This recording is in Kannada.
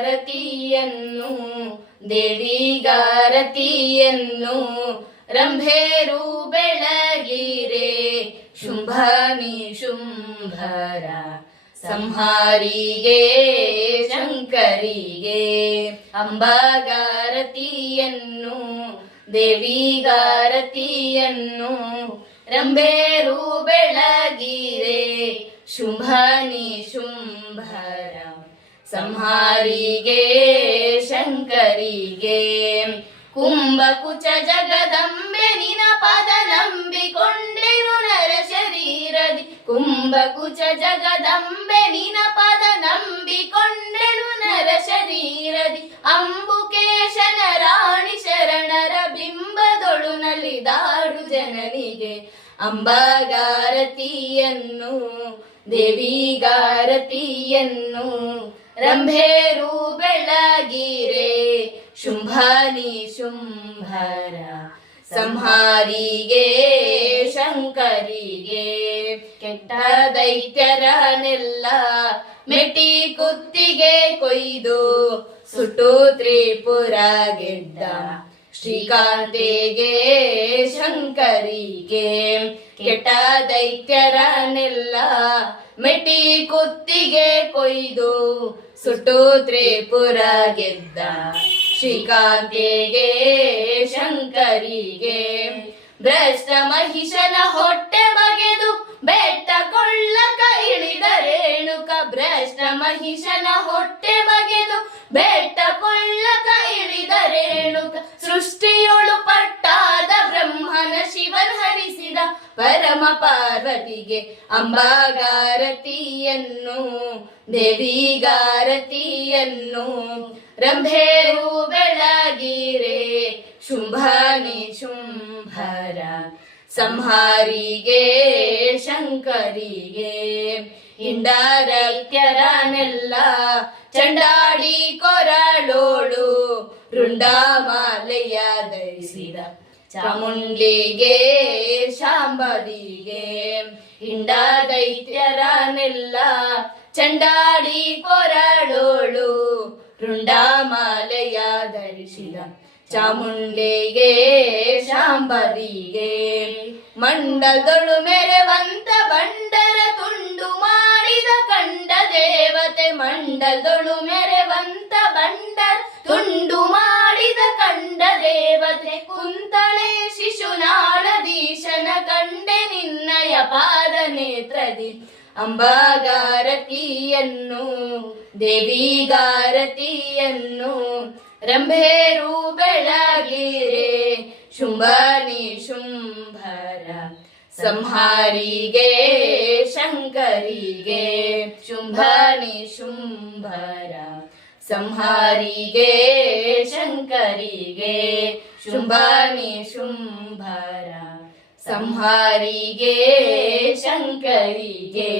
ಅಂಬಾಗಾರತಿಯನ್ನು ದೇವಿಗಾರತಿಯನ್ನು ರಂಭೇರು ಬೆಳಗಿರೆ ಶುಂಭನಿ ಶುಂಭರ ಸಂಹಾರಿಗೆ ಶಂಕರಿಗೆ ಅಂಬಾಗಾರತಿಯನ್ನು ದೇವಿಗಾರತಿಯನ್ನು ರಂಭೇರು ಬೆಳಗಿರೆ ಶುಂಭನಿ ಶುಂಭರ ಸಂಹಾರಿಗೆ ಶಂಕರಿಗೆ ಕುಂಭಕುಚ ಜಗದಂಬೆ ನಿನ ಪದ ನಂಬಿಕೊಂಡೆನು ನರ ಶರೀರದಿ ಕುಂಭಕುಚ ಜಗದಂಬೆ ನಿನ ಪದ ನಂಬಿಕೊಂಡೆನು ನರ ಶರೀರದಿ ಅಂಬುಕೇಶನ ರಾಣಿ ಶರಣರ ಬಿಂಬದೊಳು ನಲಿದಾಡು ಜನನಿಗೆ ಅಂಬಾಗಾರತಿಯನ್ನು ದೇವಿಗಾರತಿಯನ್ನು ರಂಭೇರು ಬೆಳಗಿರೆ ಶುಂಭನಿ ಶುಂಭರ ಸಂಹಾರಿಗೆ ಶಂಕರಿಗೆ ಕೆಟ್ಟ ದೈತ್ಯರನೆಲ್ಲ ಮೆಟಿ ಕುತ್ತಿಗೆ ಕೊಯ್ದು ಸುಟ್ಟು ತ್ರಿಪುರ ಗೆದ್ದ ಶ್ರೀಕಾಂತೆಗೆ ಶಂಕರಿಗೆ ಕೆಟ್ಟ ದೈತ್ಯರನೆಲ್ಲ ಮೆಟಿ ಕುತ್ತಿಗೆ ಕೊಯ್ದು ಸುಟ್ಟು ತ್ರಿಪುರ ಗೆದ್ದ ಶ್ರೀಕಾಂತೆಗೆ ಶಂಕರಿಗೆ ಭ್ರಷ್ಟ ಮಹಿಷನ ಹೊಟ್ಟೆ ಬಗೆದು ಬೆಟ್ಟ ಕೊಳ್ಳಕ ಇಳಿದ ರೇಣುಕ ಭ್ರಷ್ಟ ಮಹಿಷನ ಹೊಟ್ಟೆ ಬಗೆದು ಬೆಟ್ಟ ಕೊಳ್ಳಕ ಇಳಿದ ರೇಣುಕ ಸೃಷ್ಟಿಯೊಳು ಪಟ್ಟಾದ ಬ್ರಹ್ಮನ ಶಿವನ್ ಹರಿಸಿದ ಪರಮ ಪಾರ್ವತಿಗೆ ಅಂಬಾಗಾರತಿಯನ್ನು ದೇವಿಗಾರತಿಯನ್ನು ರಂಭೇರು ಬೆಳಗಿರೆ ಶುಂಭನಿ ಶುಂಭರ ಸಂಹಾರಿಗೆ ಶಂಕರಿಗೆ ಹಿಂಡರೈತ್ಯರನೆಲ್ಲ ಚಂಡಾಡಿ ಕೊರಳೋಳು ರುಂಡಮಾಲೆಯ ಧರಿಸಿದ ಚಾಮುಂಡಿಗೆ ಶಾಂಬರಿಗೆ ಹಿಂಡ ದೈತ್ಯರನೆಲ್ಲ ಚಂಡಾಡಿ ಕೊರಳೋಳು ರುಂಡಮಾಲೆಯ ಧರಿಸಿದ ಚಾಮುಂಡಿಗೆ ಶಾಂಬರಿಗೆ ಮಂಡದೊಳು ಮೆರೆವಂತ ಬಂಡರ ತುಂಡು ಮಾಡಿದ ಕಂಡ ದೇವತೆ ಮಂಡದೊಳು ಮೆರೆವಂತ ಬಂಡರ ತುಂಡು ಮಾಡಿದ ಕಂಡ ದೇವತೆ ಕುಂತಳೆ ಶಿಶುನಾಳದೀಶನ ಕಂಡೆ ನಿನ್ನಯ ಪಾದ ನೇತ್ರದಿ ಅಂಬಾಗಾರತಿಯನ್ನು ದೇವಿಗಾರತಿಯನ್ನು ರಂಭೇರು ಬೆಳಗಿರೆ ಶುಂಭನಿ ಶುಂಭರ ಸಂಹಾರಿಗೆ ಶಂಕರಿಗೆ ಶುಂಭನಿ ಶುಂಭರ ಸಂಹಾರಿಗೆ ಶಂಕರಿಗೆ ಶುಂಭನಿ ಶುಂಭರ ಸಂಹಾರಿಗೆ ಶಂಕರಿಗೆ